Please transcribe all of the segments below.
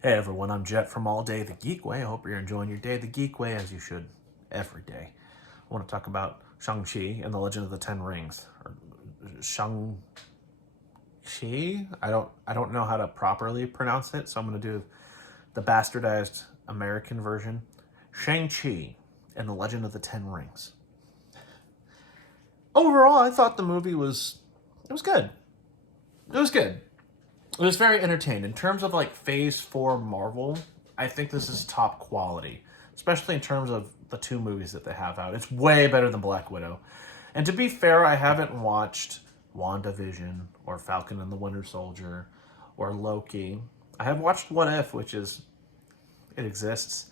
Hey everyone, I'm Jet from All Day the Geek Way. I hope you're enjoying your day the Geek Way as you should every day. I want to talk about Shang-Chi and the Legend of the Ten Rings. Or Shang-Chi? I don't know how to properly pronounce it, so I'm going to do the bastardized American version. Shang-Chi and the Legend of the Ten Rings. Overall, I thought the movie was good. It was good. It was very entertained. In terms of like Phase 4 Marvel, I think this is top quality, especially in terms of the two movies that they have out. It's way better than Black Widow. And to be fair, I haven't watched WandaVision or Falcon and the Winter Soldier or Loki. I have watched What If, which is, it exists.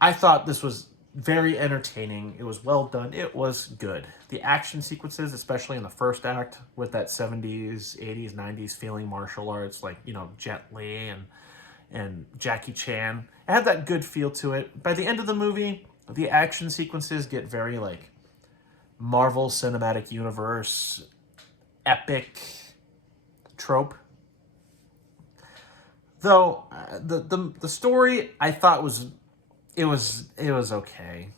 I thought this was very entertaining. It was well done. It was good. The action sequences, especially in the first act, with that 70s, 80s, 90s feeling martial arts, like, Jet Li and Jackie Chan, it had that good feel to it. By the end of the movie, the action sequences get very, like, Marvel Cinematic Universe epic trope. Though the story I thought was okay.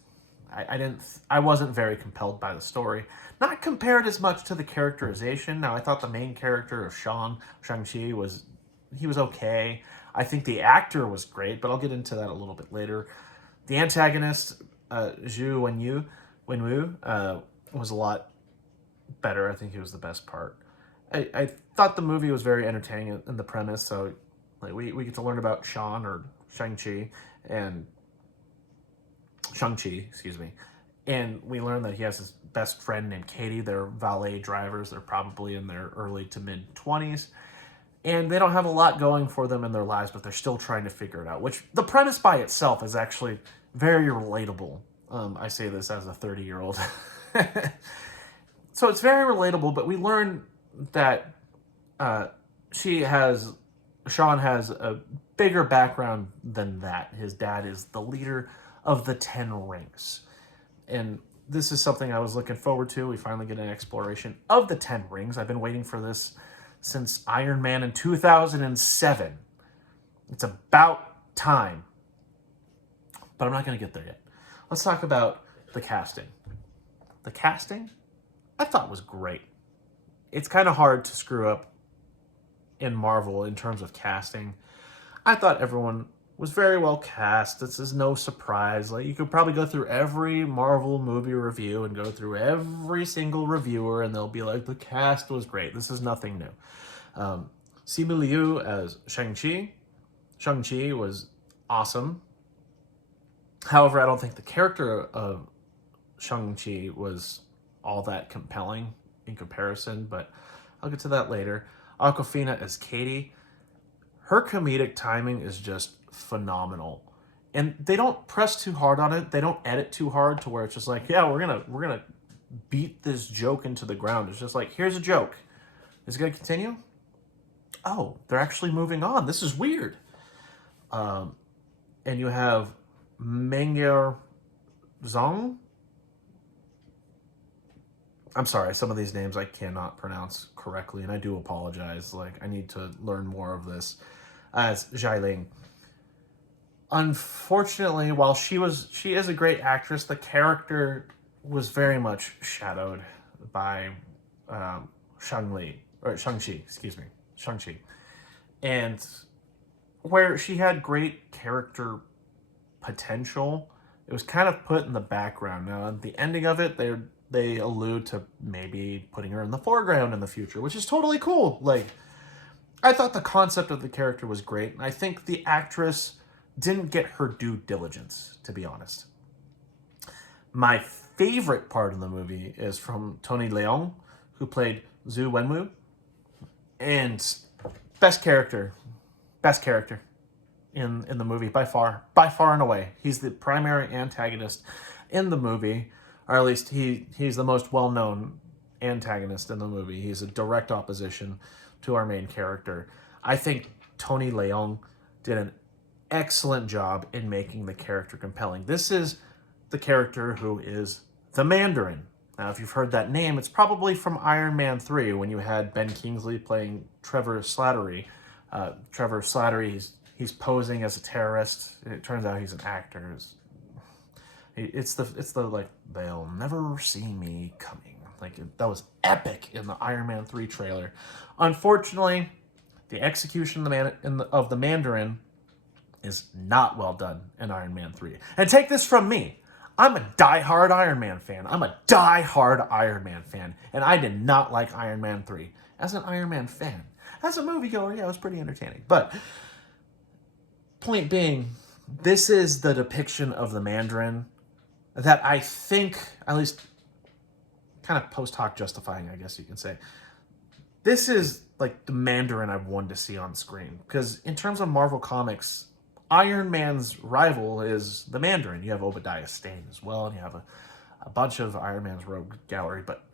I wasn't very compelled by the story. Not compared as much to the characterization. Now I thought the main character of Shang-Chi was okay. I think the actor was great, but I'll get into that a little bit later. The antagonist, Zhu Wenwu, was a lot better. I think he was the best part. I thought the movie was very entertaining in the premise. So, like, we get to learn about Shang-Chi, and Shang-Chi, excuse me. And we learn that he has his best friend named Katie. They're valet drivers. They're probably in their early to mid 20s. And they don't have a lot going for them in their lives, but they're still trying to figure it out, which the premise by itself is actually very relatable. I say this as a 30-year-old. So it's very relatable, but we learn that uh, she has, Sean has a bigger background than that. His dad is the leader of the Ten Rings. And this is something I was looking forward to. We finally get an exploration of the Ten Rings. I've been waiting for this since Iron Man in 2007. It's about time. But I'm not going to get there yet. Let's talk about the casting. The casting, I thought was great. It's kind of hard to screw up in Marvel in terms of casting. I thought everyone was very well cast. This is no surprise. Like, you could probably go through every Marvel movie review and go through every single reviewer, and they'll be like, the cast was great. This is nothing new. Simu Liu as Shang-Chi. Shang-Chi was awesome. However, I don't think the character of Shang-Chi was all that compelling in comparison, but I'll get to that later. Awkwafina as Katie. Her comedic timing is just phenomenal. And they don't press too hard on it. They don't edit too hard to where it's just like, yeah, we're gonna beat this joke into the ground. It's just like, here's a joke. Is it gonna continue? Oh, they're actually moving on. This is weird. And you have Meng'er Zhang. I'm sorry, some of these names I cannot pronounce correctly, and I do apologize. Like, I need to learn more of this. As Xialing. Unfortunately, while she is a great actress, the character was very much shadowed by Shang-Chi, excuse me, Shang-Chi. And where she had great character potential, it was kind of put in the background. Now, at the ending of it, they allude to maybe putting her in the foreground in the future, which is totally cool. Like, I thought the concept of the character was great, and I think the actress didn't get her due diligence, to be honest. My favorite part of the movie is from Tony Leung, who played Zhu Wenwu, and best character, best character in the movie by far and away. He's the primary antagonist in the movie, or at least he's the most well-known antagonist in the movie. He's a direct opposition to our main character. I think Tony Leung did an excellent job in making the character compelling. This is the character who is the Mandarin. Now, if you've heard that name, it's probably from Iron Man 3 when you had Ben Kingsley playing Trevor Slattery. Trevor Slattery, he's posing as a terrorist. It turns out he's an actor. It's the like, they'll never see me coming. Like, that was epic in the Iron Man 3 trailer. Unfortunately, the execution of the Mandarin is not well done in Iron Man 3. And take this from me. I'm a die-hard Iron Man fan. I'm a die-hard Iron Man fan. And I did not like Iron Man 3 as an Iron Man fan. As a moviegoer, yeah, it was pretty entertaining. But point being, this is the depiction of the Mandarin that I think, at least kind of post hoc justifying, I guess you can say, this is like the Mandarin I've wanted to see on screen. Because in terms of Marvel Comics, Iron Man's rival is the Mandarin. You have Obadiah Stane as well, and you have a bunch of Iron Man's rogue gallery. But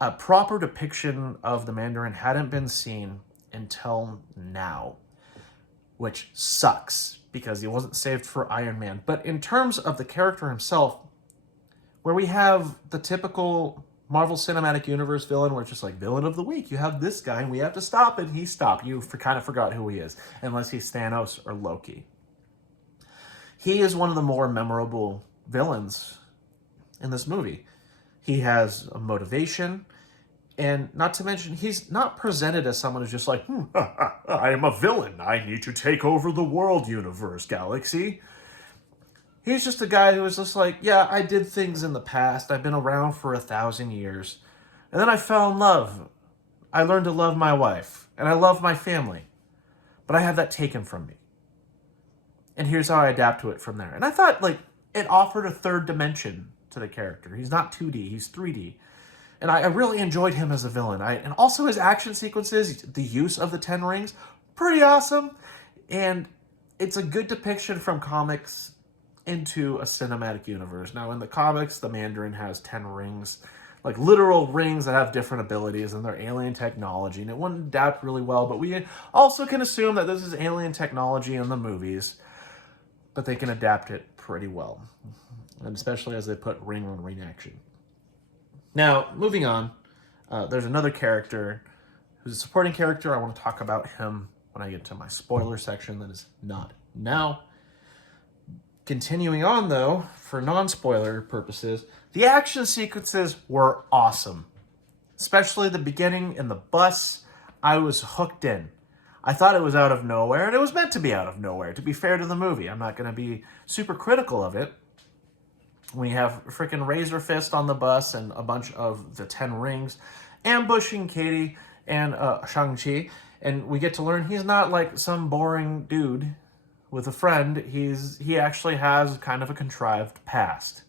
a proper depiction of the Mandarin hadn't been seen until now, which sucks because he wasn't saved for Iron Man. But in terms of the character himself, where we have the typical Marvel Cinematic Universe villain, where it's just like, villain of the week, you have this guy and we have to stop it. He stopped. You kind of forgot who he is, unless he's Thanos or Loki. He is one of the more memorable villains in this movie. He has a motivation, and not to mention, he's not presented as someone who's just like, I am a villain. I need to take over the world, universe, galaxy. He's just a guy who was just like, yeah, I did things in the past. I've been around for 1,000 years. And then I fell in love. I learned to love my wife. And I love my family. But I had that taken from me. And here's how I adapt to it from there. And I thought, like, it offered a third dimension to the character. He's not 2D, he's 3D. And I really enjoyed him as a villain. And also his action sequences, the use of the 10 rings, pretty awesome. And it's a good depiction from comics into a cinematic universe. Now, in the comics, the Mandarin has 10 rings, like literal rings that have different abilities, and they're alien technology, and it wouldn't adapt really well, but we also can assume that this is alien technology in the movies, but they can adapt it pretty well, and especially as they put ring on ring action. Now, moving on, there's another character who's a supporting character. I want to talk about him when I get to my spoiler section. That is not now. Continuing on, though, for non-spoiler purposes, the action sequences were awesome. Especially the beginning in the bus. I was hooked in. I thought it was out of nowhere, and it was meant to be out of nowhere, to be fair to the movie. I'm not going to be super critical of it. We have freaking Razor Fist on the bus and a bunch of the 10 rings ambushing Katie and Shang-Chi, and we get to learn he's not like some boring dude with a friend. He actually has kind of a contrived past.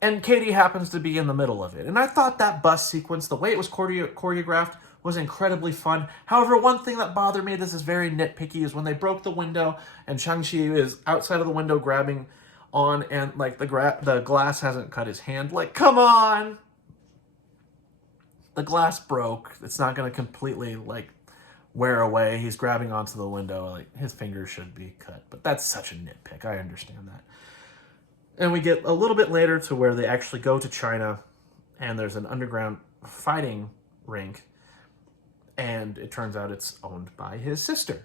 And Katie happens to be in the middle of it. And I thought that bus sequence, the way it was choreographed, was incredibly fun. However, one thing that bothered me, this is very nitpicky, is when they broke the window and Shang-Chi is outside of the window grabbing on, and like the glass hasn't cut his hand. Like, come on! The glass broke. It's not going to completely like wear away. He's grabbing onto the window. Like, his fingers should be cut. But that's such a nitpick. I understand that. And we get a little bit later to where they actually go to China, and there's an underground fighting rink, and it turns out it's owned by his sister.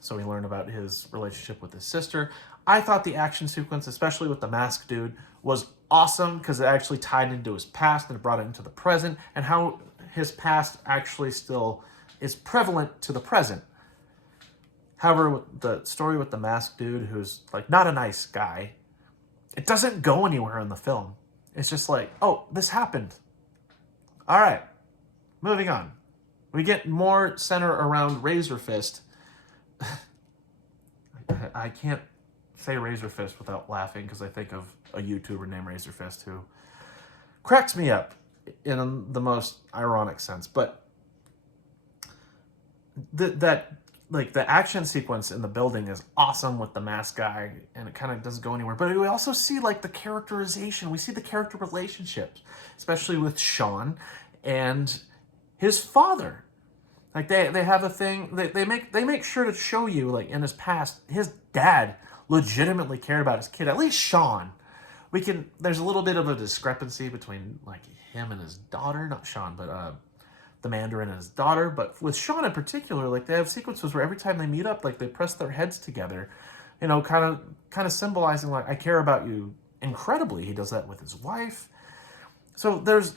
So we learn about his relationship with his sister. I thought the action sequence, especially with the masked dude, was awesome because it actually tied into his past and brought it into the present, and how his past actually still is prevalent to the present. However, with the story with the masked dude, who's like not a nice guy, it doesn't go anywhere in the film. It's just like, oh, this happened. All right, moving on. We get more center around Razor Fist. I can't say Razor Fist without laughing because I think of a YouTuber named Razor Fist who cracks me up in the most ironic sense. But the action sequence in the building is awesome with the masked guy, and it kind of doesn't go anywhere. But we also see like the characterization. We see the character relationships, especially with Sean and his father. Like they have a thing. They make sure to show you, like, in his past, his dad legitimately cared about his kid. At least Sean. There's a little bit of a discrepancy between like him and his daughter, not Sean, but the Mandarin and his daughter, but with Sean in particular, like they have sequences where every time they meet up, like they press their heads together, kind of symbolizing like I care about you incredibly. He does that with his wife. So there's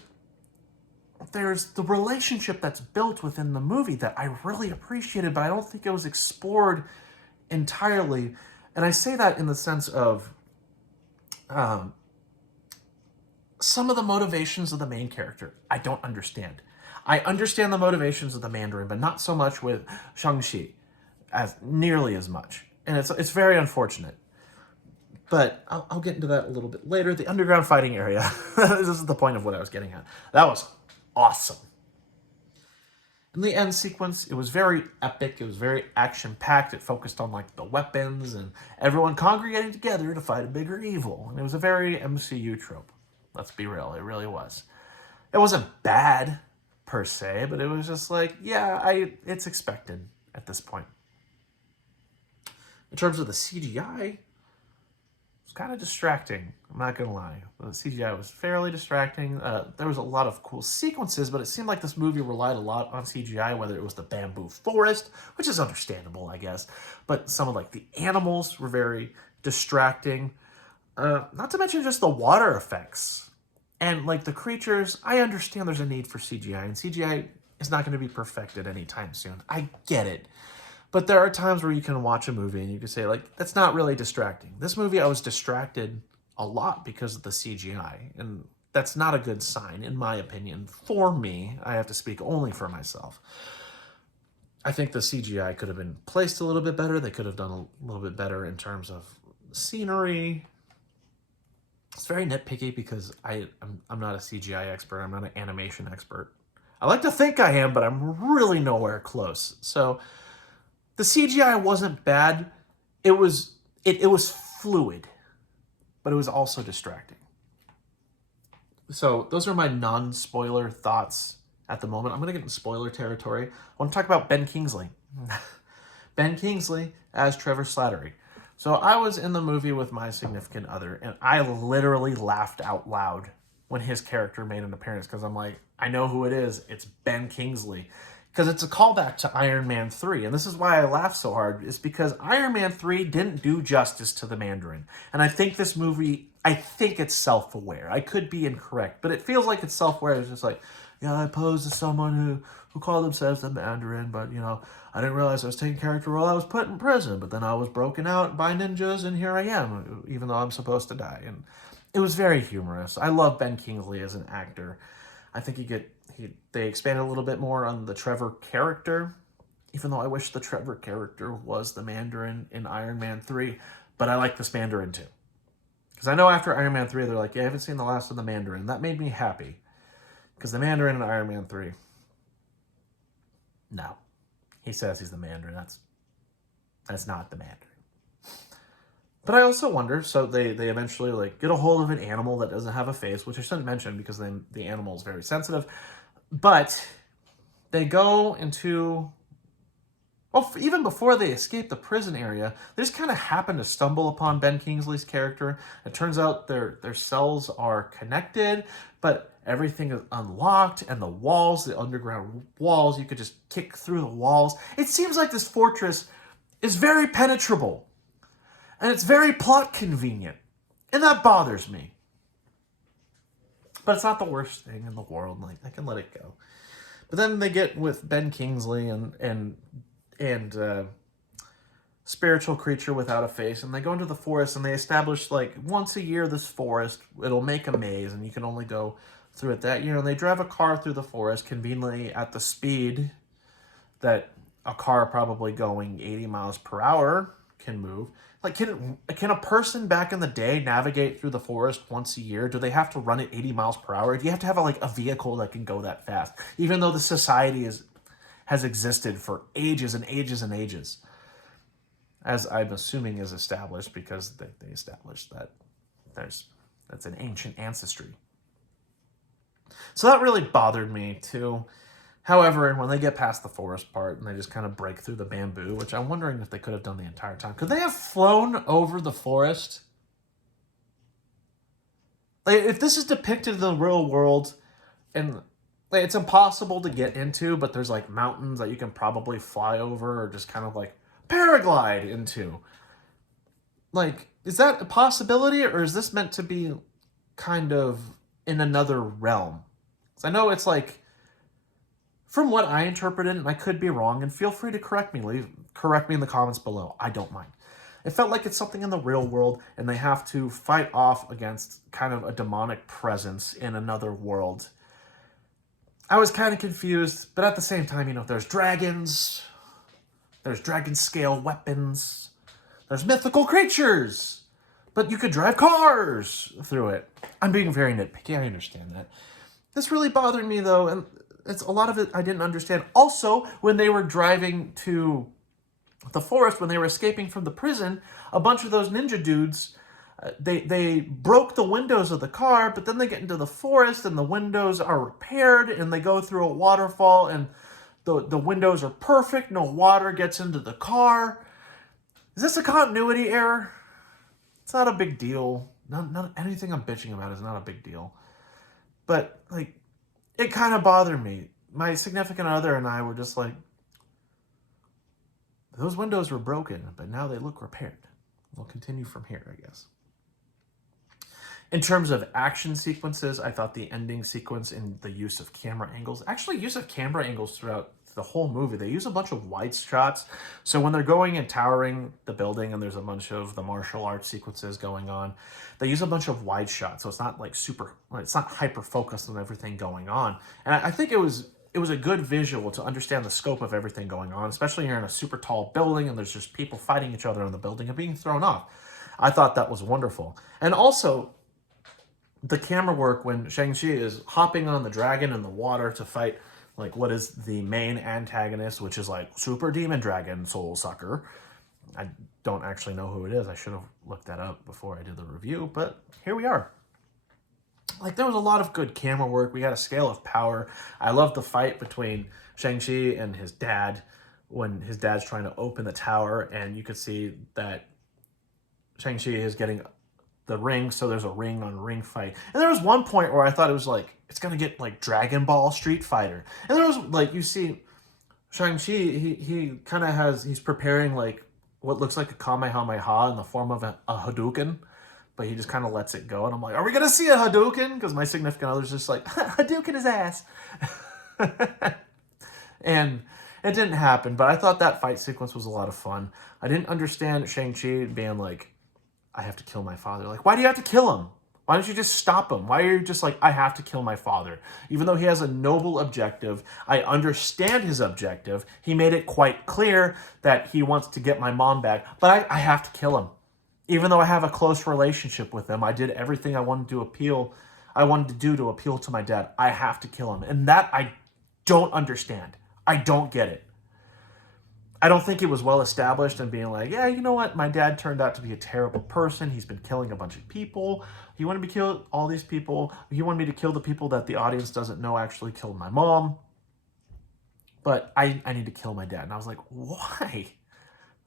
the relationship that's built within the movie that I really appreciated, but I don't think it was explored entirely. And I say that in the sense of some of the motivations of the main character I don't understand. I understand the motivations of the Mandarin, but not so much with Shang-Chi, as nearly as much. And it's very unfortunate. But I'll get into that a little bit later. The underground fighting area. This is the point of what I was getting at. That was awesome. In the end sequence, it was very epic. It was very action-packed. It focused on like the weapons and everyone congregating together to fight a bigger evil. And it was a very MCU trope. Let's be real. It really was. It wasn't bad per se, but it was just like, yeah, it's expected at this point. In terms of the CGI, it's kind of distracting. I'm not going to lie. The CGI was fairly distracting. There was a lot of cool sequences, but it seemed like this movie relied a lot on CGI, whether it was the bamboo forest, which is understandable, I guess. But some of like the animals were very distracting. Not to mention just the water effects. And like the creatures, I understand there's a need for CGI, and CGI is not going to be perfected anytime soon. I get it. But there are times where you can watch a movie and you can say, like, that's not really distracting. This movie, I was distracted a lot because of the CGI. And that's not a good sign, in my opinion. For me, I have to speak only for myself. I think the CGI could have been placed a little bit better. They could have done a little bit better in terms of scenery. It's very nitpicky because I'm not a CGI expert. I'm not an animation expert. I like to think I am, but I'm really nowhere close. So the CGI wasn't bad. It was fluid, but it was also distracting. So those are my non-spoiler thoughts at the moment. I'm going to get into spoiler territory. I want to talk about Ben Kingsley. Ben Kingsley as Trevor Slattery. So I was in the movie with my significant other, and I literally laughed out loud when his character made an appearance because I'm like, I know who it is. It's Ben Kingsley. Because it's a callback to Iron Man 3. And this is why I laugh so hard, is because Iron Man 3 didn't do justice to the Mandarin. And I think this movie, I think it's self-aware. I could be incorrect, but it feels like it's self-aware. It's just like, yeah, I posed as someone who called themselves the Mandarin, but, I didn't realize I was taking character while I was put in prison. But then I was broken out by ninjas, and here I am, even though I'm supposed to die. And it was very humorous. I love Ben Kingsley as an actor. I think they expanded a little bit more on the Trevor character, even though I wish the Trevor character was the Mandarin in Iron Man 3, but I like this Mandarin too. Because I know after Iron Man 3, they're like, yeah, I haven't seen the last of the Mandarin. That made me happy. Because the Mandarin in Iron Man 3, no. He says he's the Mandarin. That's not the Mandarin. But I also wonder, so they eventually like get a hold of an animal that doesn't have a face, which I shouldn't mention because then the animal is very sensitive. But they go into, well, even before they escape the prison area, they just kind of happen to stumble upon Ben Kingsley's character. It turns out their cells are connected, but everything is unlocked, and the walls, the underground walls, you could just kick through the walls. It seems like this fortress is very penetrable. And it's very plot convenient. And that bothers me. But it's not the worst thing in the world. Like, I can let it go. But then they get with Ben Kingsley and spiritual creature without a face, and they go into the forest, and they establish, like, once a year this forest, it'll make a maze, and you can only go through it that year. And they drive a car through the forest conveniently at the speed that a car probably going 80 miles per hour can move. Like, can a person back in the day navigate through the forest once a year? Do they have to run at 80 miles per hour? Do you have to have a vehicle that can go that fast? Even though the society has existed for ages and ages and ages. As I'm assuming is established because they established that that's an ancient ancestry. So that really bothered me too. However, when they get past the forest part and they just kind of break through the bamboo, which I'm wondering if they could have done the entire time. Could they have flown over the forest? Like, if this is depicted in the real world and like, it's impossible to get into, but there's like mountains that you can probably fly over or just kind of like paraglide into. Like, is that a possibility, or is this meant to be kind of in another realm? 'Cause I know it's like, from what I interpreted, and I could be wrong, and feel free to correct me in the comments below. I don't mind. It felt like it's something in the real world, and they have to fight off against kind of a demonic presence in another world. I was kind of confused, but at the same time, there's dragons, there's dragon scale weapons, there's mythical creatures, but you could drive cars through it. I'm being very nitpicky, I understand that. This really bothered me though, and it's a lot of it I didn't understand. Also, when they were driving to the forest, when they were escaping from the prison, a bunch of those ninja dudes, they broke the windows of the car, but then they get into the forest and the windows are repaired and they go through a waterfall and the windows are perfect, no water gets into the car. Is this a continuity error? It's not a big deal. Not anything I'm bitching about is not a big deal. But, like, it kind of bothered me. My significant other and I were just like, those windows were broken, but now they look repaired. We'll continue from here, I guess. In terms of action sequences, I thought the ending sequence and the use of camera angles, actually use of camera angles throughout the whole movie, they use a bunch of wide shots. So when they're going and towering the building and there's a bunch of the martial arts sequences going on, they use a bunch of wide shots. So it's not like it's not hyper focused on everything going on. And I think it was a good visual to understand the scope of everything going on, especially you're in a super tall building and there's just people fighting each other in the building and being thrown off. I thought that was wonderful. And also, the camera work when Shang-Chi is hopping on the dragon in the water to fight, like, what is the main antagonist, which is like Super Demon Dragon Soul Sucker. I don't actually know who it is. I should have looked that up before I did the review, but here we are. Like, there was a lot of good camera work. We got a scale of power. I love the fight between Shang-Chi and his dad when his dad's trying to open the tower, and you could see that Shang-Chi is getting the ring, so there's a ring on ring fight. And there was one point where I thought it was like, it's gonna get like Dragon Ball Street Fighter. And there was like, you see Shang-Chi, he kind of he's preparing like what looks like a Kamehameha in the form of a Hadouken, but he just kind of lets it go. And I'm like, are we gonna see a Hadouken? Because my significant other's just like, Hadouken his ass. And it didn't happen, but I thought that fight sequence was a lot of fun. I didn't understand Shang-Chi being like, I have to kill my father. Like, why do you have to kill him? Why don't you just stop him? Why are you just like, I have to kill my father? Even though he has a noble objective, I understand his objective. He made it quite clear that he wants to get my mom back, but I have to kill him. Even though I have a close relationship with him, I did everything I wanted to do to appeal to my dad. I have to kill him. And that I don't understand. I don't get it. I don't think it was well established and being like, yeah, you know what? My dad turned out to be a terrible person. He's been killing a bunch of people. He wanted me to kill all these people. He wanted me to kill the people that the audience doesn't know actually killed my mom. But I need to kill my dad. And I was like, why?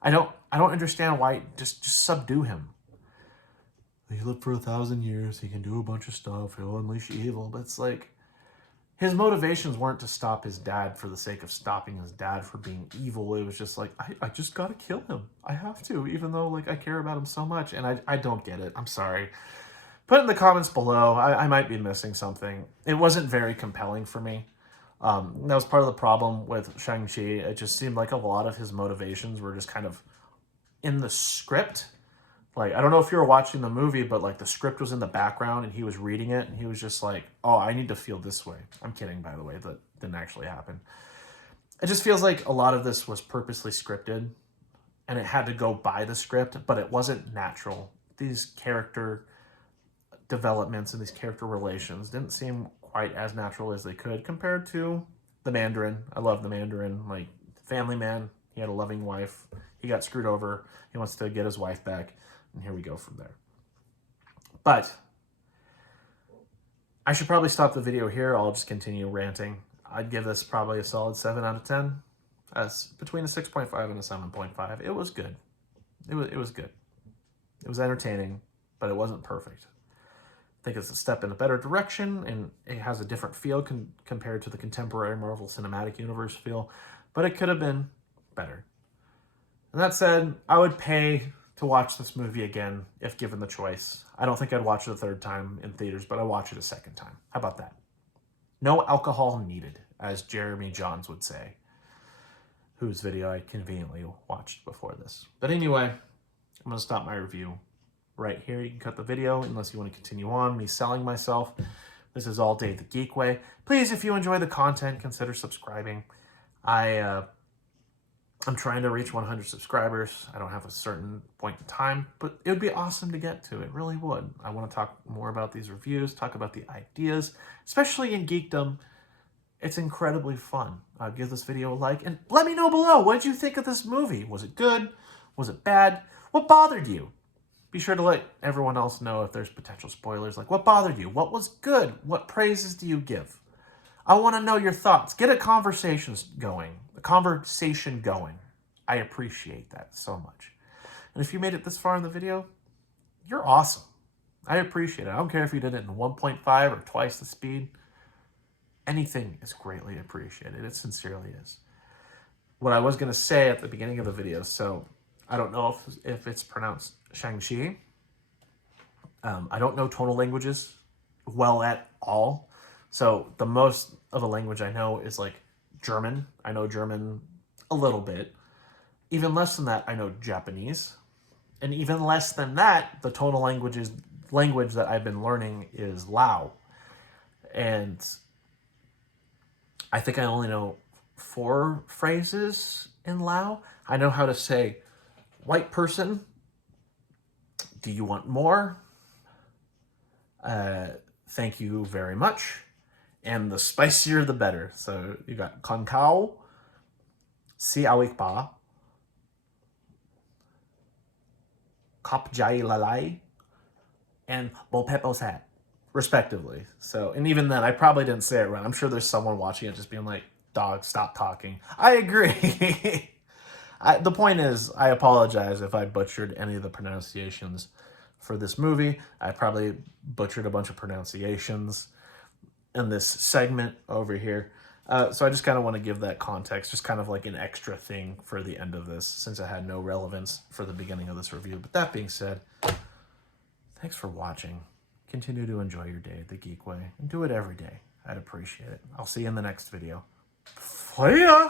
I don't understand why. Just subdue him. He lived for 1,000 years. He can do a bunch of stuff. He'll unleash evil. But it's like, his motivations weren't to stop his dad for the sake of stopping his dad for being evil. It was just like, I just gotta kill him. I have to, even though like I care about him so much. And I don't get it. I'm sorry. Put in the comments below. I might be missing something. It wasn't very compelling for me. That was part of the problem with Shang-Chi. It just seemed like a lot of his motivations were just kind of in the script. Like, I don't know if you were watching the movie, but like the script was in the background and he was reading it and he was just like, oh, I need to feel this way. I'm kidding, by the way, that didn't actually happen. It just feels like a lot of this was purposely scripted and it had to go by the script, but it wasn't natural. These character developments and these character relations didn't seem quite as natural as they could compared to the Mandarin. I love the Mandarin, like, family man. He had a loving wife. He got screwed over. He wants to get his wife back. And here we go from there. But I should probably stop the video here. I'll just continue ranting. I'd give this probably a solid 7 out of 10. Between a 6.5 and a 7.5. It was good. It was good. It was entertaining, but it wasn't perfect. think it's a step in a better direction, and it has a different feel compared to the contemporary Marvel Cinematic Universe feel, but it could have been better. And that said, I would pay to watch this movie again if given the choice. I don't think I'd watch it a third time in theaters, but I'd watch it a second time. How about that? No alcohol needed, as Jeremy Johns would say, whose video I conveniently watched before this. But anyway, I'm going to stop my review right here. You can cut the video unless you want to continue on me selling myself. This is All Day the Geek Way. Please, if you enjoy the content, consider subscribing. I'm trying to reach 100 subscribers. I don't have a certain point in time, but it would be awesome to get to. It really would. I want to talk more about these reviews, talk about the ideas, especially in geekdom. It's incredibly fun. Give this video a like and let me know below. What did you think of this movie? Was it good? Was it bad? What bothered you? Be sure to let everyone else know if there's potential spoilers. Like, what bothered you? What was good? What praises do you give? I want to know your thoughts. Get a conversation going. I appreciate that so much. And if you made it this far in the video, you're awesome. I appreciate it. I don't care if you did it in 1.5 or twice the speed. Anything is greatly appreciated. It sincerely is. What I was going to say at the beginning of the video, so I don't know if it's pronounced Shang-Chi. I don't know tonal languages well at all. So the most of a language I know is like German. I know German a little bit. Even less than that, I know Japanese. And even less than that, the tonal language that I've been learning is Lao. And I think I only know 4 phrases in Lao. I know how to say, white person, do you want more? Thank you very much. And the spicier, the better. So you got Con Kao, Si Awik Ba, Kop Jai Lalai, and Bo Pepo Sat, respectively. So, and even then, I probably didn't say it right. I'm sure there's someone watching it just being like, dog, stop talking. I agree. The point is, I apologize if I butchered any of the pronunciations for this movie. I probably butchered a bunch of pronunciations in this segment over here. So I just kind of want to give that context, just kind of like an extra thing for the end of this, since it had no relevance for the beginning of this review. But that being said, thanks for watching. Continue to enjoy your day the geek way, and do it every day. I'd appreciate it. I'll see you in the next video. See ya!